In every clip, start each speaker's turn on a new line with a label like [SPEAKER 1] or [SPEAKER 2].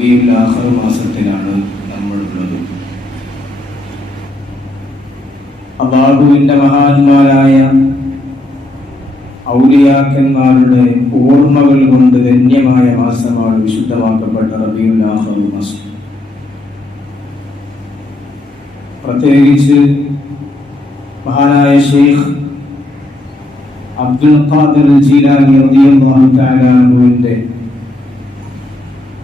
[SPEAKER 1] റബീഉൽ ആഖിർ മാസത്തിലാണ് നമ്മളുള്ളത്. അള്ളാഹുവിന്റെ മഹാന്മാരായ ഔലിയാക്കന്മാരുടെ ഓർമ്മകൾ കൊണ്ട് ധന്യമായ മാസമാണ് വിശുദ്ധമാക്കപ്പെട്ട റബീഉൽ ആഖിർ മാസം. പ്രത്യേകിച്ച് മഹാനായ ഷെയ്ഖ് അബ്ദുൽ ഖാദിർ ജീലാനി തആല അൻഹുവിന്റെ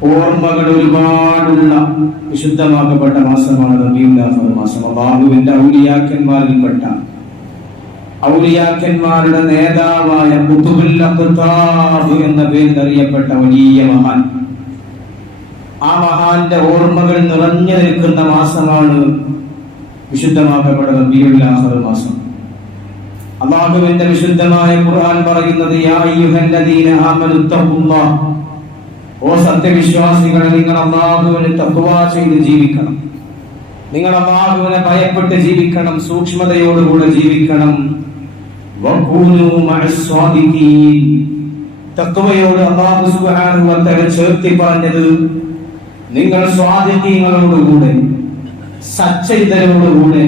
[SPEAKER 1] ഓർമ്മകൾ ഒരുപാടുള്ള വിശുദ്ധമാക്കപ്പെട്ട മാസമാണ് ആഖിർ മാസം. അള്ളാഹുവിന്റെ ഔലിയാക്കന്മാരിൽപ്പെട്ട ഔലിയാക്കന്മാരുടെ നേതാവായ എന്ന പേരിൽ അറിയപ്പെട്ട വലിയ മഹാൻ. ആ മഹാന്റെ ഓർമ്മകൾ നിറഞ്ഞു നിൽക്കുന്ന മാസമാണ് വിശുദ്ധമാക്കപ്പെട്ട ആഖിർ മാസം. അള്ളാഹുവിന്റെ വിശുദ്ധമായ ഖുർആൻ പറയുന്നത് യാ ഓ സത്യവിശ്വാസികളെ നിങ്ങൾ അമ്മാവിനെ തത്വ ചെയ്ത് ജീവിക്കണം. നിങ്ങൾ അള്ളാഹുവിനെ ഭയപ്പെട്ട് ജീവിക്കണം സൂക്ഷ്മതയോടുകൂടെ ജീവിക്കണം. തത്വയോട് അള്ളാഹു തആല ചേർത്തി പറഞ്ഞത് നിങ്ങൾ സ്വാധീനങ്ങളോടുകൂടെ സച്ചരിതരോടുകൂടെ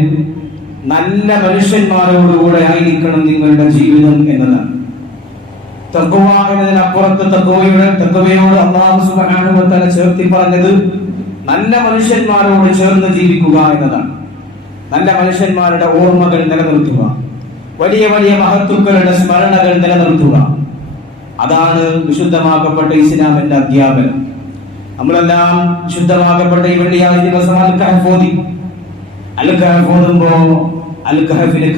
[SPEAKER 1] നല്ല മനുഷ്യന്മാരോടുകൂടെ ആയിരിക്കണം നിങ്ങളുടെ ജീവിതം എന്നതാണ്. തക്കുവ എന്നതിനപ്പുറത്ത് തക്കുവയുടെ തക്കുവയോട് അള്ളാഹു തആല ചേർത്തി പറഞ്ഞത് നല്ല മനുഷ്യന്മാരോട് ചേർന്ന് ജീവിക്കുക എന്നതാണ്. നല്ല മനുഷ്യന്മാരുടെ ഓർമ്മകൾ നിലനിർത്തുക. വലിയ വലിയ മഹത്തുക്കളുടെ സ്മരണകൾ നിലനിർത്തുക. അതാണ് വിശുദ്ധമാക്കപ്പെട്ട ഇസ്ലാമിന്റെ അധ്യാപനം. നമ്മളെല്ലാം ശുദ്ധമാക്കപ്പെട്ട ഈ വെള്ളിയാഴ്ച ദിവസം അൽ കഹഫ് അൽ ഓതുമ്പോ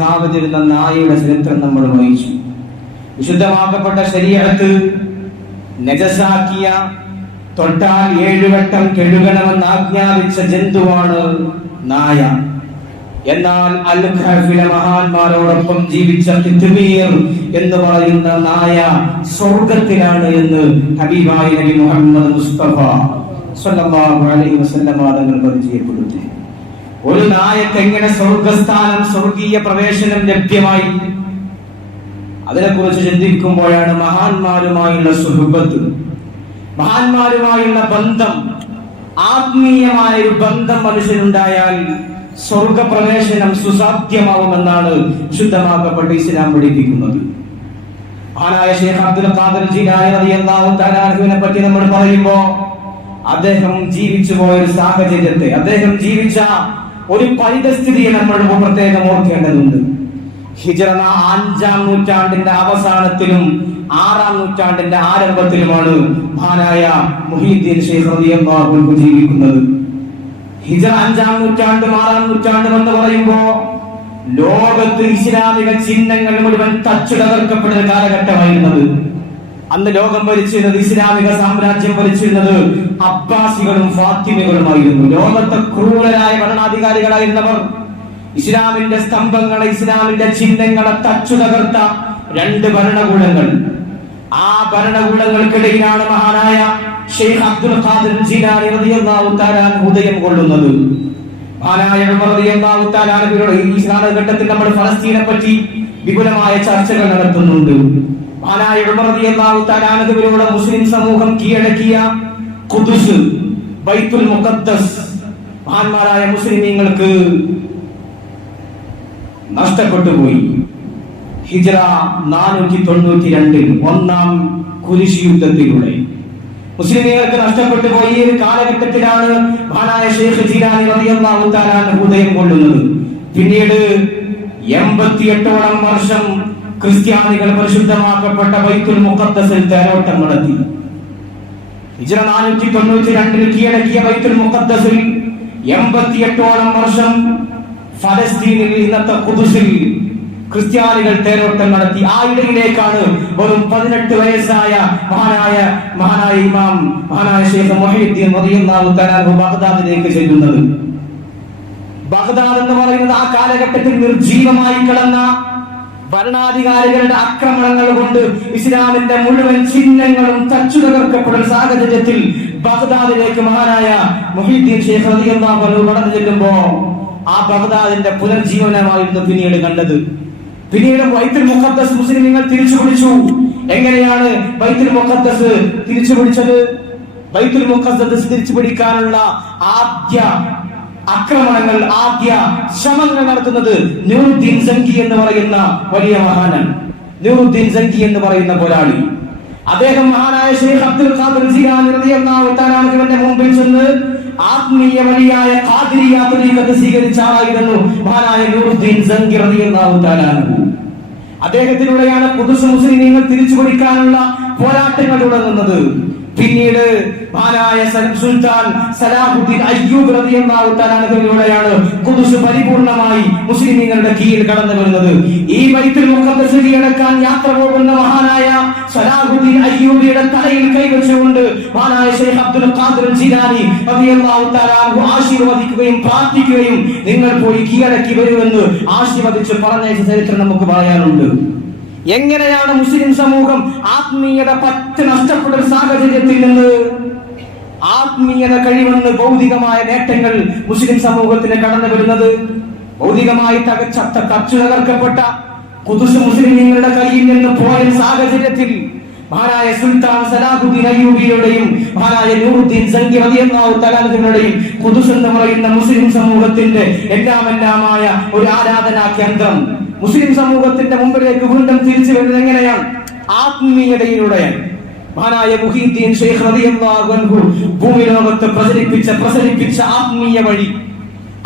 [SPEAKER 1] കാവതിരുന്ന നായയുടെ ചരിത്രം നമ്മൾ വഹിച്ചു വിശുദ്ധമാക്കപ്പെട്ട ശരീരത്ത് നജസാക്കിയ തൊട്ടാൽ ഏഴുവട്ടം കെഴുകണമെന്ന് ആജ്ഞാപിച്ച ജന്തുവാണ് നായ. എന്നാൽ അൽ ഖഹഫിലെ മഹാന്മാരോടൊപ്പം ജീവിച്ച തിത്മീർ എന്ന് പറയുന്ന നായ സ്വർഗത്തിലാണ് എന്ന് ഹബീബായ നബി മുഹമ്മദ് മുസ്തഫ സല്ലല്ലാഹു അലൈഹി വസല്ലം തങ്ങൾ പരിചയപ്പെടുത്തി. ഒരു നായക്ക് എങ്ങനെ സ്വർഗസ്ഥാനം സ്വർഗീയ പ്രവേശനം ലഭ്യമായി? അതിനെക്കുറിച്ച് ചിന്തിക്കുമ്പോഴാണ് മഹാന്മാരുമായുള്ള സുഹൃബത്ത് മഹാന്മാരുമായുള്ള ബന്ധം ആത്മീയമായ ഒരു ബന്ധം മനുഷ്യനുണ്ടായാൽ സ്വർഗപ്രവേശനം സുസാധ്യമാവുമെന്നാണ് ശുദ്ധമാക്കപ്പെട്ട് ഇസ്ലാം പഠിപ്പിക്കുന്നത്. ആനായ ഷേഖ് അബ്ദുൽ ഖാദർ പറ്റി നമ്മൾ പറയുമ്പോ അദ്ദേഹം ജീവിച്ചു പോയ ഒരു സാഹചര്യത്തെ അദ്ദേഹം ജീവിച്ച ഒരു പരിതസ്ഥിതിയെ നമ്മൾ പ്രത്യേകം ഓർക്കേണ്ടതുണ്ട്. ഹിജറ അഞ്ചാം നൂറ്റാണ്ടിന്റെ അവസാനത്തിലും ആറാം നൂറ്റാണ്ടിന്റെ ആരംഭത്തിലുമാണ് മഹാനായ മുഹീദ്ദീൻ ഷെയ്ഖ് ജീവിക്കുന്നത്. ഹിജറ അഞ്ചാം നൂറ്റാണ്ടും ആറാം നൂറ്റാണ്ടും എന്ന് പറയുമ്പോ ലോകത്ത് ഇസ്ലാമിക ചിഹ്നങ്ങൾ മുഴുവൻ തച്ചുടവർക്കപ്പെടുന്ന കാലഘട്ടമായിരുന്നത്. അന്ന് ലോകം ഭരിച്ചിരുന്നത് ഇസ്ലാമിക സാമ്രാജ്യം ഭരിച്ചിരുന്നത് അബ്ബാസികളും ഫാത്തിമകളുമായിരുന്നു. ലോകത്തെ ക്രൂരരായ ഭരണാധികാരികളായിരുന്നവർ. ഇസ്ലാമിന്റെ സ്തംഭങ്ങളെ ഇസ്ലാമിന്റെ ചിഹ്നങ്ങളെ തച്ചു തകർത്ത രണ്ട് ഭരണകൂടങ്ങൾ. ആ ഭരണകൂടങ്ങൾക്കിടയിലാണ് മഹാനായ ഷെയ്ഖ് അബ്ദുൽ ഖാദിർ ജിലാനി റളിയല്ലാഹു തആല ഹുദയം കൊള്ളുന്നത്. മഹാനായ ഉമർ റളിയല്ലാഹു തആല അവരുടെ ഈ കാലഘട്ടത്തിൽ നമ്മൾ ഫലസ്തീനെ പറ്റി വിപുലമായ ചർച്ചകൾ നടത്തുന്നുണ്ട്. മഹാനായ ഉമർ റളിയല്ലാഹു തആല അവരുടെ മുസ്ലിം സമൂഹം കീഴടക്കിയ ഖുദ്സ് ബൈത്തുൽ മുഖദ്ദസ് മഹാന്മാരായ മുസ്ലിമീങ്ങൾക്ക് നഷ്ടപ്പെട്ടു പോയി ഹിജറ നാനൂറ്റി തൊണ്ണൂറ്റി രണ്ടിൽ ഒന്നാം കുരിശ് യുദ്ധത്തിലൂടെ. മുസ്ലിമീങ്ങൾക്ക് നഷ്ടപ്പെട്ടു പോയി ഒരു കാലഘട്ടത്തിലാണ് മഹാനായ ഷെയ്ഖ് ജീലാനി റളിയല്ലാഹു തആല അൻഹു കൊള്ളുന്നത്. പിന്നീട് എൺപത്തിയെട്ടോളം വർഷം ക്രിസ്ത്യാനികൾ പരിശുദ്ധമാക്കപ്പെട്ട ബൈത്തുൽ മുഖദ്ദസിൽ തേരോട്ടം നടത്തി ഹിജറ നാനൂറ്റി തൊണ്ണൂറ്റി രണ്ടിൽ കീഴടക്കിയ ബൈത്തുൽ മുഖദ്ദസിൽ എൺപത്തിയെട്ടോളം വർഷം ഫലസ്തീനിൽ ഇന്നത്തെ കുതിസിൽ ക്രിസ്ത്യാനികൾ തേരോട്ടം നടത്തി. ആ ഇടയിലേക്കാണ് വെറും പതിനെട്ട് വയസ്സായ മഹാനായ മഹാനായ ഇമാം മഹാനായ ശേഖ മൊഹീദ്ദീൻ റളിയല്ലാഹു തആല ബഗ്ദാദിലേക്ക് ചെല്ലുന്നത്. ബഗ്ദാദ് എന്ന് പറയുന്നത് ആ കാലഘട്ടത്തിൽ നിർജീവമായി കിടന്ന ഭരണാധികാരികളുടെ ആക്രമണങ്ങൾ കൊണ്ട് ഇസ്ലാമിന്റെ മുഴുവൻ ചിഹ്നങ്ങളും തച്ചു തകർക്കപ്പെടുന്ന സാഹചര്യത്തിൽ ബഗ്ദാദിലേക്ക് മഹാനായ മൊഹീദ്ദീൻ ശേഖ് റളിയല്ലാഹു കടന്നു ചെല്ലുമ്പോ ആ ബഗ്ദാദിന്റെ പുനർജീവനമായിരുന്നു പിന്നീട് കണ്ടത്. പിന്നീട് ബൈത്തുൽ മുഖത്തസ് മുസ്ലിം തിരിച്ചു പിടിച്ചു. എങ്ങനെയാണ് ബൈത്തുൽ മുഖത്തസ് തിരിച്ചു പിടിച്ചത്? ബൈത്തുൽ മുഖത്തസ് തിരിച്ചു പിടിക്കാനുള്ള ആദ്യ അക്രമണങ്ങൾ ആദ്യ ശ്രമങ്ങൾ നടത്തുന്നത് നൂറുദ്ദീൻ സംഖി എന്ന് പറയുന്ന വലിയ മഹാനാണ് നൂറുദ്ദീൻ സംഖി എന്ന് പറയുന്ന പോരാളി. അദ്ദേഹം മഹാനായ ഷെയ്ഖ് അബ്ദുൽ ഖാദർ ജിയാൻ റളിയല്ലാഹു തആല മുമ്പിൽ ചെന്ന് ആത്മീയ വഴിയായ സ്വീകരിച്ച ആളായിരുന്നു മഹാനായ നൂറുദ്ദീൻ സങ്കീർണി റളിയല്ലാഹു തആല അദ്ദേഹത്തിലൂടെയാണ് പുതുസ് നിങ്ങൾ തിരിച്ചു പിടിക്കാനുള്ള പോരാട്ടങ്ങൾ തുടങ്ങുന്നത്. പിന്നീട് സ- സുൽത്താൻ സലാഹുദ്ദീൻ അയ്യൂബ് റളിയല്ലാഹു തആല അൻഹുവിലൂടെയാണ് ഖുദ്സ് പരിപൂർണമായി മുസ്ലിമീങ്ങളുടെ കീഴിൽ കടന്നു വരുന്നത്. ഈ ബൈത്തുൽ മുഖദ്ദസ് കീഴടക്കാൻ യാത്ര പോകുന്ന മഹാനായ സലാഹുദ്ദീൻ അയ്യൂബിയുടെ തലയിൽ കൈവച്ചുകൊണ്ട് മഹാനായ ശൈഖ് അബ്ദുൽ ഖാദിർ ജിലാനി റളിയല്ലാഹു തആല ആശീർവദിക്കുകയും പ്രാർത്ഥിക്കുകയും നിങ്ങൾ പോയി കീഴടക്കി വരുമെന്ന് ആശീർവദിച്ച് പറഞ്ഞയച്ച ചരിത്രം നമുക്ക് പറയാനുണ്ട്. എങ്ങനെയാണ് മുസ്ലിം സമൂഹം ആത്മീയത പറ്റ് നഷ്ടപ്പെട്ട ഒരു സാഹചര്യത്തിൽ നിന്ന് ആത്മീയത കഴിവെന്ന് ഭൗതികമായ നേട്ടങ്ങൾ മുസ്ലിം സമൂഹത്തിന് കടന്നു വരുന്നത്? ഭൗതികമായി തകച്ച തച്ചു തകർക്കപ്പെട്ട കുതുസ് മുസ്ലിമീങ്ങളുടെ കയ്യിൽ നിന്ന് പോയ സാഹചര്യത്തിൽ മഹാനായ സുൽത്താൻ സലാഹുദ്ദീൻ അയ്യൂബിയുടെയും മഹാനായ നൂറുദ്ദീൻ സംഖ്യ റളിയല്ലാഹു തആലയുടെയും ഖുദ്സ് എന്ന് പറയുന്ന മുസ്ലിം സമൂഹത്തിന്റെ എല്ലാമെല്ലാമായ ഒരു ആരാധനാ കേന്ദ്രം മുസ്ലിം സമൂഹത്തിന്റെ മുമ്പിലേക്ക് വീണ്ടും തിരിച്ചു വരുന്നത് എങ്ങനെയാണ്? ആത്മീയതയിലൂടെയാണ്. മഹാനായ മുഹീദ്ദീൻ ഷെയ്ഖ് റളിയല്ലാഹു അൻഹു ഭൂമി ലോകത്ത് പ്രചരിപ്പിച്ച പ്രസരിപ്പിച്ച ആത്മീയ വഴി.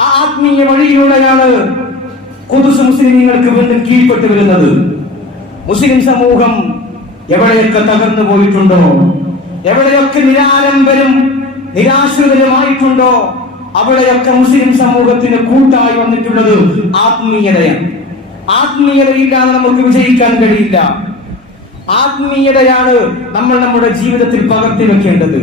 [SPEAKER 1] ആ ആത്മീയ വഴിയിലൂടെയാണ് ഖുദ്സ് മുസ്ലിമീങ്ങൾക്ക് വീണ്ടും കീഴ്പ്പെട്ടു വരുന്നത്. മുസ്ലിം സമൂഹം എവിടെയൊക്കെ തകർന്നു പോയിട്ടുണ്ടോ? എവിടെയൊക്കെ നിരാലംബരും നിരാശ്രിതരുമായിട്ടുണ്ടോ? അവിടെയൊക്കെ മുസ്ലിം സമൂഹത്തിന് കൂട്ടായി വന്നിട്ടുള്ളത് ആത്മീയതയാണ്. ആത്മീയതയില്ലാതെ നമുക്ക് വിജയിക്കാൻ കഴിയില്ല. ആത്മീയതയാണ് നമ്മൾ നമ്മുടെ ജീവിതത്തിൽ പകർത്തി വെക്കേണ്ടത്.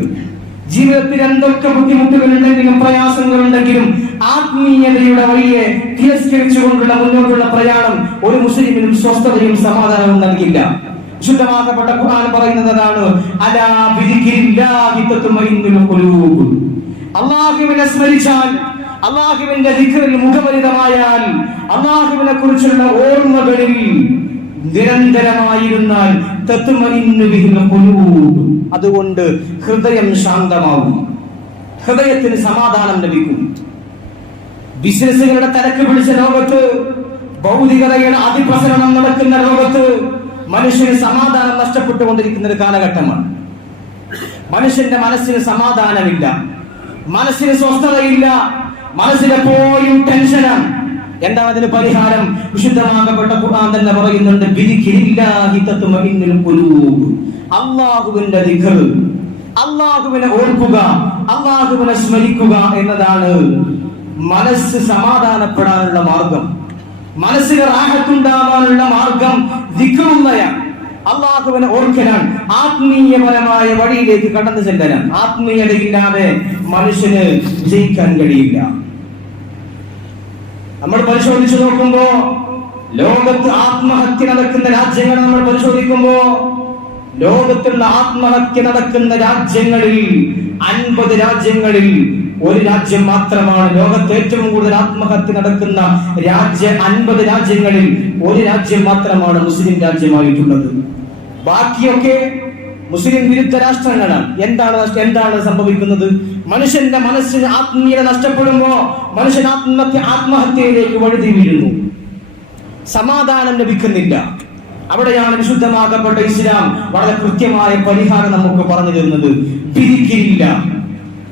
[SPEAKER 1] ജീവിതത്തിൽ എന്തൊക്കെ ബുദ്ധിമുട്ടുകളുണ്ടെങ്കിലും പ്രയാസങ്ങളുണ്ടെങ്കിലും ആത്മീയതയുടെ വഴിയെ തിരസ്കരിച്ചുകൊണ്ടുള്ള മുന്നോട്ടുള്ള പ്രയാണം ഒരു മുസ്ലിമിനും സ്വസ്ഥതയും സമാധാനവും നൽകില്ല. ശുദ്ധമാക്കപ്പെട്ട ഖുർആൻ പറയുന്നത് അലാ ബിദിക്രില്ലാഹി തത്മഇന്നുൽ ഖുലൂബ്. അള്ളാഹുവിനെ സ്മരിച്ചാൽ അള്ളാഹുവിന്റെ ദിക്റിൽ മുഖപരിതമായാൽ അള്ളാഹുവിനെ കുറിച്ചുള്ള ഓർമ്മകളിൽ നിരന്തരമായിരുന്നാൽ അതുകൊണ്ട് ഹൃദയം ശാന്തമാവും ഹൃദയത്തിന് സമാധാനം ലഭിക്കും. ബിസിനസ്സുകളുടെ തിരക്ക് പിടിച്ച ലോകത്ത് ഭൗതികതയുടെ അതിപ്രസരണം നടക്കുന്ന ലോകത്ത് മനുഷ്യന് സമാധാനം നഷ്ടപ്പെട്ടുകൊണ്ടിരിക്കുന്ന ഒരു കാലഘട്ടമാണ്. മനുഷ്യന്റെ മനസ്സിന് സമാധാനമില്ല. മനസ്സിന് സ്വസ്ഥതയില്ല. മനസ്സിലെപ്പോഴും ടെൻഷനാണ് എന്താണ് അതിന് പരിഹാരം? വിശുദ്ധമാകപ്പെട്ട ഖുർആൻ തന്നെ പറയുന്നുണ്ട് തത്മഇന്നുൽ അള്ളാഹുവിനെ ഓർക്കുക അള്ളാഹുവിനെ സ്മരിക്കുക എന്നതാണ് മനസ്സ് സമാധാനപ്പെടാനുള്ള മാർഗം. മനസ്സിന് റാഹത്തുണ്ടാവാനുള്ള മാർഗം ദിക്റുള്ളയാണ് അള്ളാഹുവിനെ ഓർക്കലാണ്. ആത്മീയപരമായ വഴിയിലേക്ക് കടന്നു ചെല്ലലാണ് ആത്മീയതയില്ലാതെ മനുഷ്യന് വിജയിക്കാൻ കഴിയില്ല. നമ്മൾ പരിശോധിച്ചു നോക്കുമ്പോ ലോകത്ത് ആത്മഹത്യ നടക്കുന്ന രാജ്യങ്ങൾ നമ്മൾ പരിശോധിക്കുമ്പോ ലോകത്തുള്ള ആത്മഹത്യ നടക്കുന്ന രാജ്യങ്ങളിൽ അൻപത് രാജ്യങ്ങളിൽ ഒരു രാജ്യം മാത്രമാണ്. ലോകത്ത് ഏറ്റവും കൂടുതൽ ആത്മഹത്യ നടക്കുന്ന രാജ്യ അൻപത് രാജ്യങ്ങളിൽ ഒരു രാജ്യം മാത്രമാണ് മുസ്ലിം രാജ്യമായിട്ടുള്ളത്. ബാക്കിയൊക്കെ മുസ്ലിം വിരുദ്ധ രാഷ്ട്രങ്ങളാണ്. എന്താണ് എന്താണ് സംഭവിക്കുന്നത്? മനുഷ്യന്റെ മനസ്സിന് ആത്മീയത നഷ്ടപ്പെടുമ്പോ മനുഷ്യൻ ആത്മഹത്യ ആത്മഹത്യയിലേക്ക് വഴുതി വീഴുന്നു. സമാധാനം ലഭിക്കുന്നില്ല. അവിടെയാണ് വിശുദ്ധമാക്കപ്പെട്ട ഇസ്ലാം വളരെ കൃത്യമായ പരിഹാരം നമുക്ക് പറഞ്ഞു തരുന്നത്. പിരിക്കില്ല.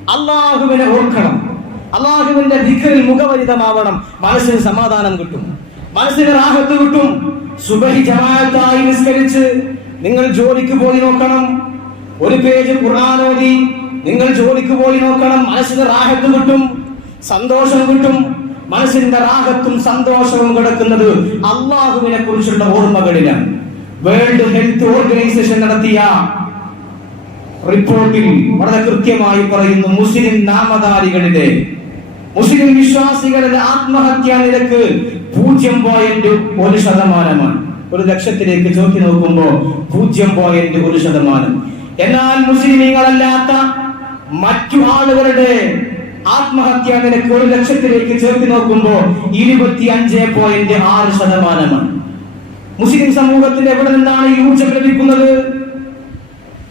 [SPEAKER 1] അള്ളാഹുവിനെ ഓർക്കണം. അള്ളാഹുവിന്റെ ദിക്കറിൽ മുഖവരിതമാവണം. മനസ്സിന് സമാധാനം കിട്ടും. മനസ്സിന് റാഹത്ത് കിട്ടും. സുബഹി ജമാഅത്തായി നിസ്കരിച്ച് നിങ്ങൾ ജോലിക്ക് പോയി നോക്കണം. ഒരു പേജ് ഖുർആാനോദി നിങ്ങൾ ജോലിക്ക് പോയി നോക്കണം. മനസ്സിന് റാഹത്ത് കിട്ടും സന്തോഷം കിട്ടും. മനസ്സിന്റെ റാഹത്തും സന്തോഷവും കിടക്കുന്നത് അള്ളാഹുവിനെ കുറിച്ചുള്ള ഓർമ്മകളിലാണ്. വേൾഡ് ഹെൽത്ത് ഓർഗനൈസേഷൻ നടത്തിയ റിപ്പോർട്ടിൽ വളരെ കൃത്യമായി പറയുന്നു മുസ്ലിം നാമധാരികളിലെ മുസ്ലിം വിശ്വാസികളുടെ ആത്മഹത്യാ നിരക്ക് പൂജ്യം പോയിന്റ് ഒരു ശതമാനമാണ്. ഒരു ലക്ഷത്തിലേക്ക് ചോക്കി നോക്കുമ്പോൾ പൂജ്യം പോയിന്റ് ഒരു ശതമാനം. എന്നാൽ മുസ്ലിമീങ്ങളല്ലാത്ത മറ്റു ആളുകളുടെ ആത്മഹത്യാ നിരക്ക് ഒരു ലക്ഷത്തിലേക്ക് ചേർത്ത് നോക്കുമ്പോൾ ഇരുപത്തി അഞ്ച് പോയിന്റ് ആറ് ശതമാനമാണ്. മുസ്ലിം സമൂഹത്തിന് എവിടെ നിന്നാണ് ഈ ഊർജം ലഭിക്കുന്നത്?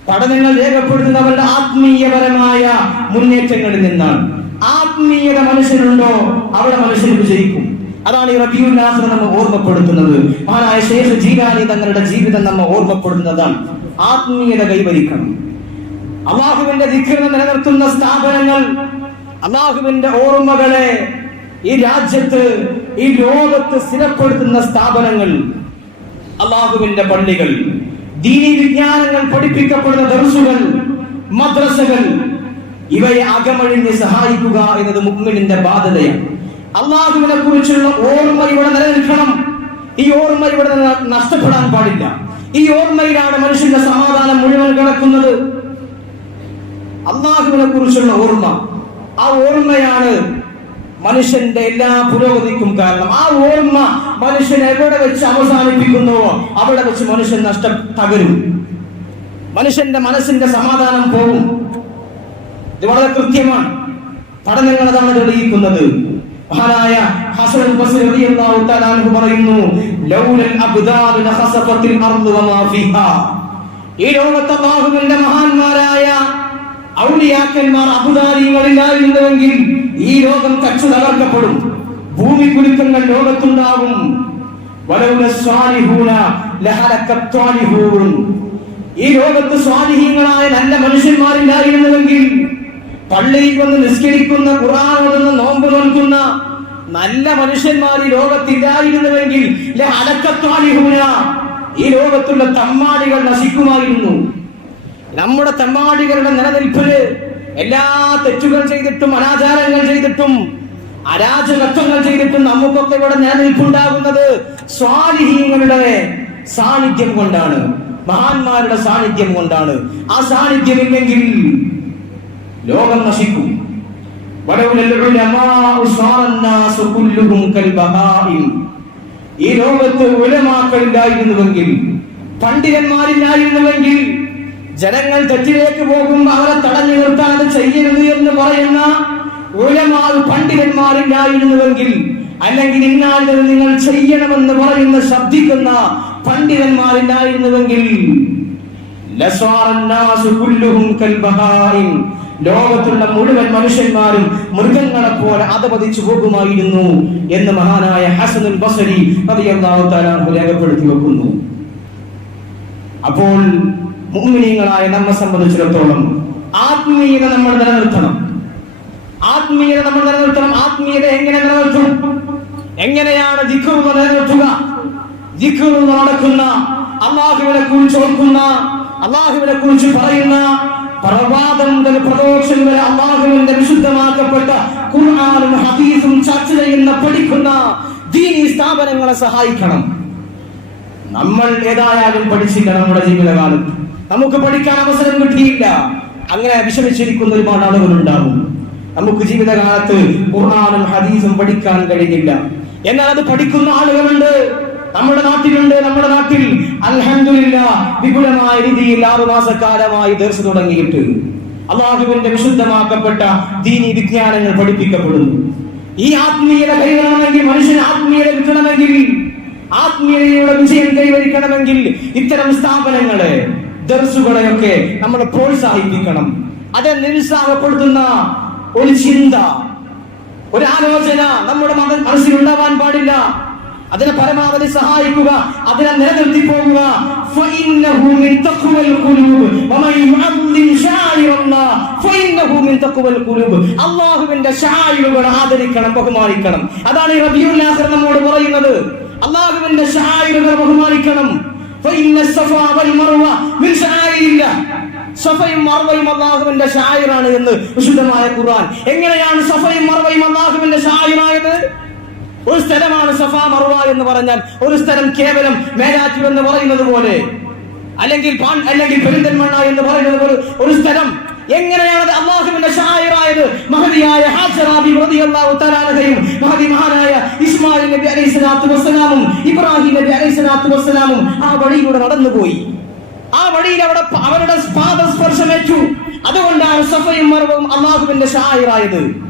[SPEAKER 1] പഠനങ്ങൾ രേഖപ്പെടുത്തുന്ന അവരുടെ ആത്മീയപരമായ മുന്നേറ്റങ്ങളിൽ നിന്നാണ്. ആത്മീയത മനുഷ്യനുണ്ടോ? അവിടെ മനുഷ്യൻ വിജയിക്കും. അതാണ് ഈ റബിയുൽ നാസർ നമ്മൾ ഓർമ്മപ്പെടുത്തുന്നത്. മഹാനായ ശേഷ ജീലാനി തങ്ങളുടെ ജീവിതം നമ്മൾ ഓർമ്മപ്പെടുത്തുന്നതാണ്. ആത്മീയത കൈവരിക്കണം. അള്ളാഹുവിന്റെ ദിക്കറിനെ നിലനിർത്തുന്ന സ്ഥാപനങ്ങൾ അള്ളാഹുവിന്റെ ഓർമ്മകളെ ഈ രാജ്യത്ത് ഈ ലോകത്ത് സ്ഥിരപ്പെടുത്തുന്ന സ്ഥാപനങ്ങൾ അള്ളാഹുവിന്റെ പള്ളികൾ ദീനി വിജ്ഞാനങ്ങൾ പഠിപ്പിക്കപ്പെടുന്ന ദർസുകൾ മദ്രസകൾ ഇവയെ അകമഴിഞ്ഞ് സഹായിക്കുക എന്നത് മുഗ്മിനിന്റെ ബാധ്യതയാണ്. അള്ളാഹുവിനെ കുറിച്ചുള്ള ഓർമ്മ ഇവിടെ നിലനിൽക്കണം. ഈ ഓർമ്മ ഇവിടെ നഷ്ടപ്പെടാൻ പാടില്ല. ഈ ഓർമ്മയിലാണ് മനുഷ്യന്റെ സമാധാനം മുഴുവൻ കിടക്കുന്നത്. അള്ളാഹുവിനെ കുറിച്ചുള്ള ഓർമ്മ. ആ ഓർമ്മയാണ് മനുഷ്യന്റെ എല്ലാ പുരോഗതിക്കും കാരണം. ആ ഓർമ്മ മനുഷ്യൻ എവിടെ വെച്ച് അവസാനിപ്പിക്കുന്നുവോ അവിടെ വെച്ച് മനുഷ്യൻ നഷ്ട തകരും. മനുഷ്യന്റെ മനസ്സിന്റെ സമാധാനം പോകും. ഇത് വളരെ കൃത്യമാണ്. പഠനങ്ങൾ അതാണ് തെളിയിക്കുന്നത്. മഹാനായ ഹസൻ ബസ്രി റളിയല്ലാഹു തആല പറയുന്നു ലൗലൽ അബ്ദാദു ലഖസഫത്തിൽ അർദു വമാ ഫീഹാ. ഈ ലോകത്തെ അല്ലാഹുവിന്റെ മഹാന്മാരായ ഔലിയാക്കന്മാർ അബുദാരികളില്ലായിരുന്നുവെങ്കിൽ ഈ ലോകം കച്ചു തകർക്കപ്പെടും. ഭൂമി കുലുക്കങ്ങൾ ലോകത്തുണ്ടാകും. ഈ ലോകത്ത് സ്വാലിഹീങ്ങളായ നല്ല മനുഷ്യന്മാരില്ലായിരുന്നുവെങ്കിൽ പള്ളിയിൽ വന്ന് നിസ്കരിക്കുന്ന ഖുർആൻ ഓതുന്ന നോമ്പ് നോൽക്കുന്ന നല്ല മനുഷ്യന്മാർ ഈ ലോകത്തില്ലായിരുന്നുവെങ്കിൽ ഈ ലോകത്തുള്ള തമ്മാടികൾ നശിക്കുമായിരുന്നു. നമ്മുടെ തമ്മാടികളുടെ നിലനിൽപ്പിൽ എല്ലാ തെറ്റുകൾ ചെയ്തിട്ടും അനാചാരങ്ങൾ ചെയ്തിട്ടും അരാജകത്വങ്ങൾ ചെയ്തിട്ടും നമുക്കൊക്കെ ഇവിടെ നിലനിൽപ്പുണ്ടാകുന്നത് സ്വാലിഹീങ്ങളുടെ സാന്നിധ്യം കൊണ്ടാണ്. മഹാന്മാരുടെ സാന്നിധ്യം കൊണ്ടാണ്. ആ സാന്നിധ്യമില്ലെങ്കിൽ ലോകം നശിക്കും. ഈ ലോകത്ത് ഉലമാക്കളില്ലായിരുന്നുവെങ്കിൽ പണ്ഡിതന്മാരില്ലായിരുന്നുവെങ്കിൽ ജനങ്ങൾ തെറ്റിലേക്ക് പോകും അവരെ തടഞ്ഞു നിർത്താൻ അത് ചെയ്യരുത് എന്ന് പറയുന്ന ഉലമാൾ പണ്ഡിതന്മാരില്ലായിരുന്നുവെങ്കിൽ അല്ലെങ്കിൽ ഇന്നാളിൽ നിങ്ങൾ ചെയ്യണമെന്ന് പറയുന്ന ശബ്ദിക്കുന്ന പണ്ഡിതന്മാരില്ലായിരുന്നുവെങ്കിൽ ലോകത്തുള്ള മുഴുവൻ മനുഷ്യന്മാരും മൃഗങ്ങളെ പോലെ അതപതിച്ചു പോകുമായിരുന്നു എന്ന് മഹാനായ ഹസനുൽ ബസരി രേഖപ്പെടുത്തി വെക്കുന്നു. അപ്പോൾ മുമ്മിനീങ്ങളായ നമ്മെ സംബന്ധിച്ചിടത്തോളം ആത്മീയത നമ്മൾ നിലനിർത്തണം. ആത്മീയത നമ്മൾ നിലനിർത്തണം. ആത്മീയത എങ്ങനെ നിലനിർത്തും? എങ്ങനെയാണ് ദിക്കുറുത നിലനിർത്തുക? ജിഖുറുന്ന് നടക്കുന്ന അള്ളാഹുവിനെ കുറിച്ച് ഓർക്കുന്ന അള്ളാഹുവിനെ കുറിച്ച് പറയുന്ന പ്രഭാതം മുതൽ പ്രദോഷം വരെ അള്ളാഹുവിന്റെ വിശുദ്ധമാക്കപ്പെട്ട ഖുർആാനും ഹദീസും ചർച്ച ചെയ്യുന്ന പഠിക്കുന്ന ദീനി സ്ഥാപനങ്ങളെ സഹായിക്കണം. നമ്മൾ ഏതായാലും പഠിച്ചില്ല നമ്മുടെ ജീവിതകാലത്ത് നമുക്ക് പഠിക്കാൻ അവസരം കിട്ടിയില്ല. അങ്ങനെ വിഷമിച്ചിരിക്കുന്ന ഒരുപാട് ആളുകൾ ഉണ്ടാകും നമുക്ക് ജീവിതകാലത്ത് ഖുർആാനും ഹദീസും പഠിക്കാൻ കഴിയില്ല എന്നാൽ അത് പഠിക്കുന്ന ആളുകളുണ്ട്. നമ്മുടെ നാട്ടിലുണ്ട് നമ്മുടെ നാട്ടിൽ അൽഹന്ദില്ല വിപുലമായ രീതിയിൽ ആറു മാസക്കാലമായി ദർശ തുടങ്ങിയിട്ട് അള്ളാഹുവിന്റെ വിശുദ്ധമാക്കപ്പെട്ട ദീനി വിജ്ഞാനങ്ങൾ പഠിപ്പിക്കപ്പെടുന്നു. ഈ ആത്മീയത കൈവരണമെങ്കിൽ മനുഷ്യന് ആത്മീയത കിട്ടണമെങ്കിൽ ആത്മീയതയുടെ വിജയം കൈവരിക്കണമെങ്കിൽ ഇത്തരം സ്ഥാപനങ്ങളെ ദർസുകളെയൊക്കെ നമ്മൾ പ്രോത്സാഹിപ്പിക്കണം. അത് നിരുത്സാഹപ്പെടുത്തുന്ന ഒരു ചിന്ത ഒരു ആലോചന നമ്മുടെ ഉണ്ടാവാൻ പാടില്ല. അതിനെ പരമാവധി സഹായിക്കുക അതിനെ നിലനിർത്തി പോകുക അള്ളാഹുവിന്റെ ഷായിലുകൾ ആദരിക്കണം ബഹുമാനിക്കണം. അതാണ് ഈ റബിയുൽ നമ്മോട് പറയുന്നത്. അള്ളാഹുവിന്റെ ഷായിലുകൾ ബഹുമാനിക്കണം. സഫയും മർവയും അള്ളാഹുവിന്റെ ഷായിറാണ് എന്ന് വിശുദ്ധമായ ഖുർആൻ. എങ്ങനെയാണ് സഫയും മർവയും അള്ളാഹുവിന്റെ ഷായിറായത് ഒരു സ്ഥലമാണ് സഫ മറുവ എന്ന് പറഞ്ഞാൽ ഒരു സ്ഥലം കേവലം മേലാറ്റു എന്ന് പറയുന്നത് പോലെ. അല്ലെങ്കിൽ പാൺ അല്ലെങ്കിൽ പെരിന്തൽമണ്ണ എന്ന് പറയുന്നത് പോലെ ഒരു സ്ഥലം. എങ്ങനെയാണ് അള്ളാഹുവിന്റെ ഷായറായത് മഹതിയായ ഹാജറാബി റളിയല്ലാഹു തആലയും മഹതി മഹാനായ ഇസ്മായിൽ നബി അലൈഹി വസ്സലാമും ഇബ്രാഹിം നബി അലൈഹി വസ്സലാമും ആ വഴിയിലൂടെ നടന്നുപോയി. ആ വഴിയിൽ അവിടെ അവരുടെ അവരുടെ പാദസ്പർശമേറ്റു. അതുകൊണ്ടാണ് സഫയും മർവവും അള്ളാഹുവിന്റെ ഷായിറായത്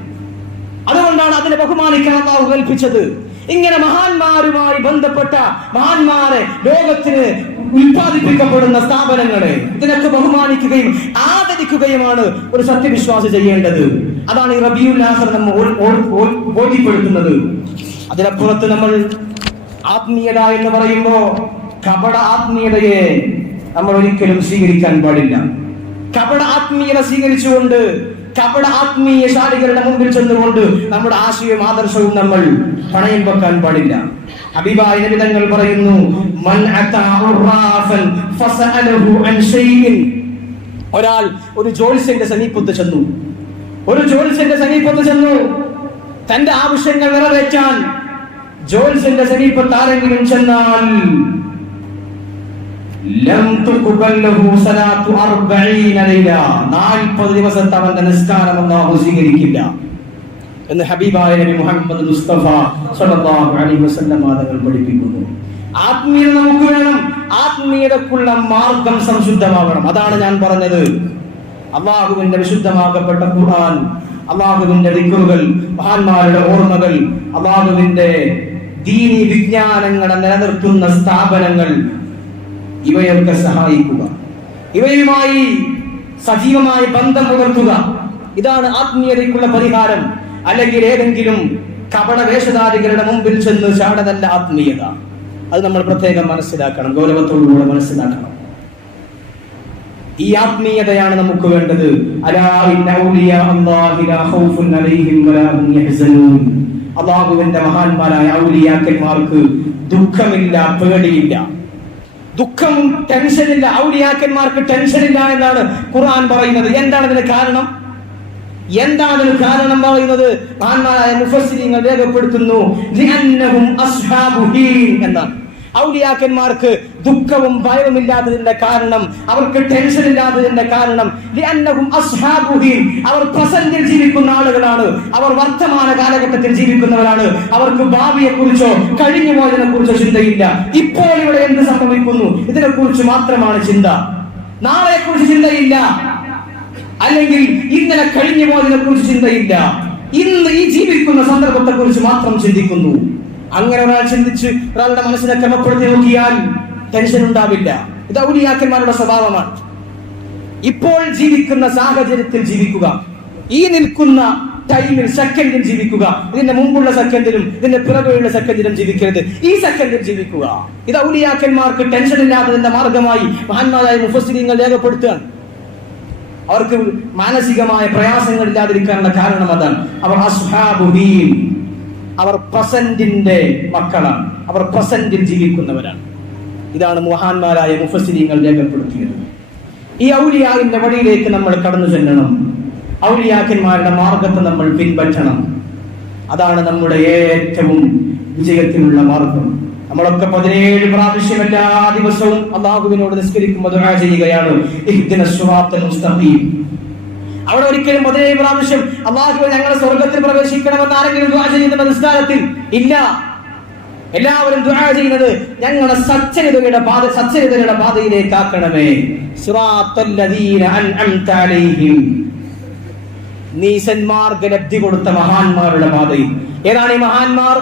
[SPEAKER 1] അതുകൊണ്ടാണ് അതിനെ ബഹുമാനിക്കാൻ അള്ളാഹു കൽപ്പിച്ചത്. ഇങ്ങനെ മഹാന്മാരുമായി ബന്ധപ്പെട്ട മഹാന്മാരെ ലോകത്തിന് ഉൽപ്പാദിപ്പിക്കപ്പെടുന്ന സ്ഥാപനങ്ങളെ ഇതിനൊക്കെ ബഹുമാനിക്കുകയും ആദരിക്കുകയുമാണ് ഒരു സത്യവിശ്വാസി ചെയ്യേണ്ടത്. അതാണ് ഈ റബിയുൽ നമ്മൾ ബോധ്യപ്പെടുത്തുന്നത്. അതിനപ്പുറത്ത് നമ്മൾ ആത്മീയത എന്ന് പറയുമ്പോ കപട ആത്മീയതയെ നമ്മൾ ഒരിക്കലും സ്വീകരിക്കാൻ പാടില്ല. കപട ആത്മീയത സ്വീകരിച്ചുകൊണ്ട് കപട ആത്മീയ ശാലികളുടെ മുമ്പിൽ ചെന്നുകൊണ്ട് നമ്മുടെ ആശയവും ആദർശവും നമ്മൾ പണയം വെക്കാൻ പാടില്ല. അഭിവായ വിധങ്ങൾ പറയുന്നു ഒരാൾ ഒരു ജോത്സ്യന്റെ സമീപത്ത് ചെന്നു. ഒരു ജോത്സ്യന്റെ സമീപത്ത് ചെന്നു. തന്റെ ആവശ്യങ്ങൾ നിറവേറ്റാൻ ജോത്സ്യന്റെ സമീപത്ത് ആരെങ്കിലും ചെന്നാൽ ലം തുഖ്ബൽ സലാത്തു അർബഈന ലൈല. 40 ദിവസത്തെ അവന്റെ നിസ്കാരം അല്ലാഹു സ്വീകരിക്കില്ല. എന്ന് ഹബീബായ നബി മുഹമ്മദ് മുസ്തഫ സല്ലല്ലാഹു അലൈഹി പഠിപ്പിക്കുന്നു. ആത്മീയത നമുക്ക് വേണം. ആത്മീയതക്കുള്ള മാർഗം സംശുദ്ധമാവണം അതാണ് ഞാൻ പറഞ്ഞത്. അള്ളാഹുവിന്റെ വിശുദ്ധമാക്കപ്പെട്ട ഖുർആൻ അള്ളാഹുവിന്റെ ദിക്കുകൾ മഹാന്മാരുടെ ഓർമ്മകൾ അള്ളാഹുവിന്റെ ദീനി വിജ്ഞാനങ്ങളെ നിലനിർത്തുന്ന സ്ഥാപനങ്ങൾ ഇവയൊക്കെ സഹായിക്കുക. ഇവയുമായി സജീവമായി ബന്ധം പുലർത്തുക. ഇതാണ് ആത്മീയതയ്ക്കുള്ള പരിഹാരം. അല്ലെങ്കിൽ ഏതെങ്കിലും കപട വേഷധാരികളുടെ മുമ്പിൽ ചെന്ന് ചാടതല്ല ആത്മീയത. അത് നമ്മൾ പ്രത്യേകം മനസ്സിലാക്കണം. ഗൗരവത്തോടുകൂടെ മനസ്സിലാക്കണം. ഈ ആത്മീയതയാണ് നമുക്ക് വേണ്ടത്. അള്ളാഹുവിന്റെ മഹാന്മാരായ ഔലിയാക്കന്മാർക്ക് ദുഃഖമില്ല പേടിയില്ല. ദുഃഖം ടെൻഷനില്ല. ഔലിയാക്കന്മാർക്ക് ടെൻഷനില്ല എന്നാണ് ഖുർആൻ പറയുന്നത്. എന്താണ് അതിന് കാരണം? എന്താണ് അതിന് കാരണം പറയുന്നത്? ആന്മാരായ മുഫസ്സിരിങ്ങൾ രേഖപ്പെടുത്തുന്നു. എന്നാണ്. ഔലിയാക്കന്മാർക്ക് ദുഃഖവും ഭയവും ഇല്ലാത്തതിന്റെ കാരണം അവർക്ക് ടെൻഷൻ ഇല്ലാത്തതിന്റെ കാരണം അവർ പ്രസന്റിൽ ജീവിക്കുന്ന ആളുകളാണ്. അവർ വർത്തമാന കാലഘട്ടത്തിൽ ജീവിക്കുന്നവരാണ്. അവർക്ക് ഭാവിയെ കുറിച്ചോ കഴിഞ്ഞു പോയതിനെ കുറിച്ചോ ചിന്തയില്ല. ഇപ്പോൾ ഇവിടെ എന്ത് സംഭവിക്കുന്നു? ഇതിനെ കുറിച്ച് മാത്രമാണ് ചിന്ത. നാളെ കുറിച്ച് ചിന്തയില്ല. അല്ലെങ്കിൽ ഇന്നലെ കഴിഞ്ഞു പോയതിനെ കുറിച്ച് ചിന്തയില്ല. ഇന്ന് ഈ ജീവിക്കുന്ന സന്ദർഭത്തെ കുറിച്ച് മാത്രം ചിന്തിക്കുന്നു. അങ്ങനെ ഒരാൾ ചിന്തിച്ച് ഒരാളുടെ മനസ്സിനെ ക്രമപ്പെടുത്തി നോക്കിയാൽ ടെൻഷൻ ഉണ്ടാവില്ല. ഇത് ഔലിയാക്കന്മാരുടെ സ്വഭാവമാണ്. ഇപ്പോൾ ജീവിക്കുന്ന സാഹചര്യത്തിൽ ജീവിക്കുക. ഈ നിൽക്കുന്ന ടൈമിൽ സെക്കൻഡിൽ ജീവിക്കുക. ഇതിന്റെ മുമ്പുള്ള സെക്കൻഡിലും ഇതിന്റെ പിറകെയുള്ള സെക്കൻഡിലും ജീവിക്കരുത്. ഈ സെക്കൻഡിൽ ജീവിക്കുക. ഇത് ഔലിയാക്കന്മാർക്ക് ടെൻഷൻ ഇല്ലാത്തതിന്റെ മാർഗമായി മഹാന്മാരായ മുഫസ്ലിങ്ങൾ രേഖപ്പെടുത്തുകയാണ് അവർക്ക് മാനസികമായ പ്രയാസങ്ങൾ ഇല്ലാതിരിക്കാനുള്ള കാരണം അതാണ്. അവർ അവർ പ്രസന്റിന്റെ മക്കളാണ്. അവർ പ്രസന്റിൽ ജീവിക്കുന്നവരാണ്. ഇതാണ് മഹാന്മാരായ മുഫസിലിങ്ങൾ രേഖപ്പെടുത്തിയത്. ഈ ഔലിയാവിന്റെ വഴിയിലേക്ക് നമ്മൾ കടന്നു ചെല്ലണം. ഔലിയാക്കന്മാരുടെ മാർഗത്തെ നമ്മൾ പിൻപറ്റണം. അതാണ് നമ്മുടെ ഏറ്റവും വിജയത്തിനുള്ള മാർഗം. നമ്മളൊക്കെ പതിനേഴ് പ്രാവശ്യം എല്ലാ ദിവസവും അള്ളാഹുവിനോട് നിസ്കരിക്കുമ്പോൾ ചെയ്യുകയാണ്. അവിടെ ഒരിക്കലും പതിനേഴ് പ്രാവശ്യം അള്ളാഹു ഞങ്ങൾ സ്വർഗത്തിൽ പ്രവേശിക്കണമെന്ന് ആരെങ്കിലും ദുആ ചെയ്യുന്ന നിസ്കാരത്തിൽ? ഇല്ല. എല്ലാവരും ദുആ ചെയ്യുന്നത് ഞങ്ങളെ സച്ചരിതയുടെ പാത സച്ചരിതയുടെ പാതയിലേക്ക് ആക്കണമേ നീ ലബ്ധി കൊടുത്ത മഹാന്മാരുടെ പാതയിൽ. ഏതാണ് ഈ മഹാന്മാർ?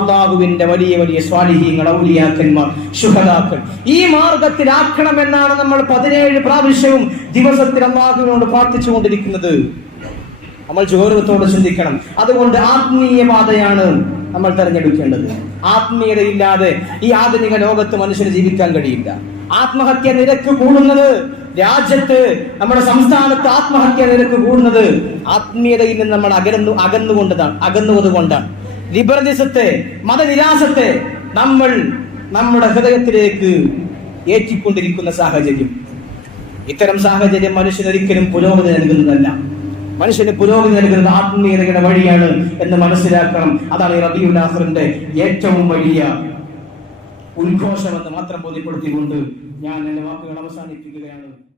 [SPEAKER 1] അള്ളാഹുവിന്റെ വലിയ വലിയ സ്വാലിഹീങ്ങൾ ഔലിയാക്കന്മാർ ശുഹദാക്കൾ. ഈ മാർഗത്തിലാക്കണമെന്നാണ് നമ്മൾ പതിനേഴ് പ്രാവശ്യവും ദിവസത്തിൽ അള്ളാഹുവിനോട് പ്രാർത്ഥിച്ചുകൊണ്ടിരിക്കുന്നത്. നമ്മൾ ഗൗരവത്തോടെ ചിന്തിക്കണം. അതുകൊണ്ട് ആത്മീയ പാതയാണ് നമ്മൾ തെരഞ്ഞെടുക്കേണ്ടത്. ആത്മീയതയില്ലാതെ ഈ ആധുനിക ലോകത്ത് മനുഷ്യന് ജീവിക്കാൻ കഴിയില്ല. ആത്മഹത്യ നിരക്ക് കൂടുന്നത് രാജ്യത്ത് നമ്മുടെ സംസ്ഥാനത്ത് ആത്മഹത്യ നിരക്ക് കൂടുന്നത് ആത്മീയതയിൽ നിന്ന് നമ്മൾ അകന്നു അകന്നുകൊണ്ടതാണ് അകന്നുകൊണ്ട് കൊണ്ടാണ് ലിബറലിസത്തെ മതവിലാസത്തെ നമ്മൾ നമ്മുടെ ഹൃദയത്തിലേക്ക് ഏറ്റിക്കൊണ്ടിരിക്കുന്ന സാഹചര്യം. ഇത്തരം സാഹചര്യം മനുഷ്യനൊരിക്കലും പുരോഗതി നൽകുന്നതല്ല. മനുഷ്യന് പുരോഗതി നൽകുന്നത് ആത്മീയതയുടെ വഴിയാണ് എന്ന് മനസ്സിലാക്കണം. അതാണ് ഈ റബിയുൽ ആഖിറിന്റെ ഏറ്റവും വലിയ ഉദ്ഘോഷമെന്ന് മാത്രം ബോധ്യപ്പെടുത്തിക്കൊണ്ട് ഞാൻ എന്റെ വാക്കുകൾ അവസാനിപ്പിക്കുകയാണ്.